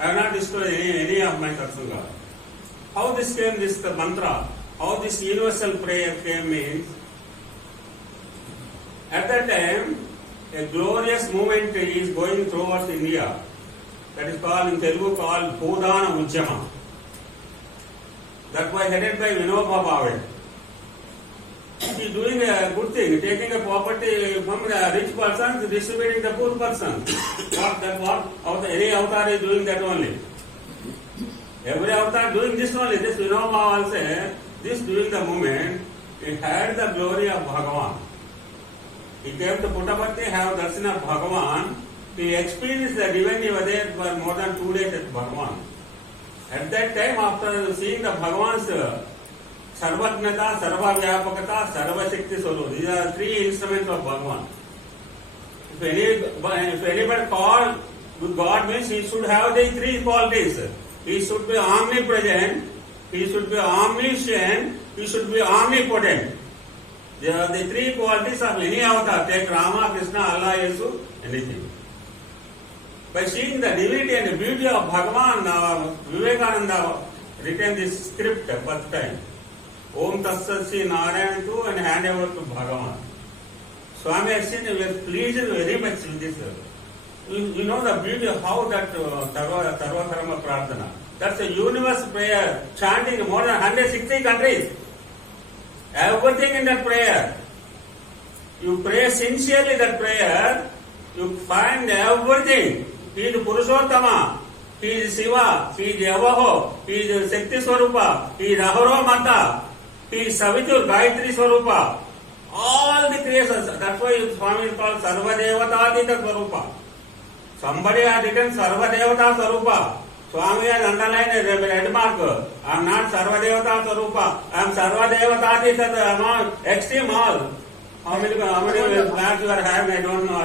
I have not destroyed any of my Satsanga. How this came, this the mantra, how this universal prayer came means, at that time, a glorious movement is going towards India. That is called in Telugu called Bhudana Ujjama. That was headed by Vinoba Bhave. He is doing a good thing, taking a property from the rich person, distributing the poor person. Any avatar is doing that only. Every avatar doing this only. This Vinoba also, this during the movement, he had the glory of Bhagavan. He came to Puttaparthi, have darshan of Bhagavan. He experienced the divine over there for more than 2 days at Bhagavan. At that time, after seeing the Bhagavan's Sarvajnata, Sarvavyapakata, Sarvashakti Swarupa, these are 3 instruments of Bhagavan. If anybody called God means he should have the 3 qualities. He should be omnipresent, he should be omniscient, he should be omnipotent. There are the 3 qualities of any avatar. Take Rama, Krishna, Allah, Yesu, anything. By seeing the divinity and the beauty of Bhagavan, Vivekananda written this script first time. Om Tatsat Sri Narayan to and hand over to Bhagavan. Swami Akshin was pleased very much with this. You know the beauty of how that Sarva Dharma Prarthana. That's a universal prayer, chanting in more than 160 countries. Everything in that prayer. You pray sincerely that prayer, you find everything. He is Purushottama, he is Shiva, he is Yavaho, he is Shakti Swarupa, he is Aharo Mata, he is Savitur, Gayatri Swarupa. All the creations. That's why Swami is called Sarva Devatadita Swarupa. Somebody has written Sarva Devata Swarupa. Swami has underlined a red mark. I am not Sarva Devata Swarupa. I am Sarva Devatadita. I am extreme all. How many plants you are having? I don't know.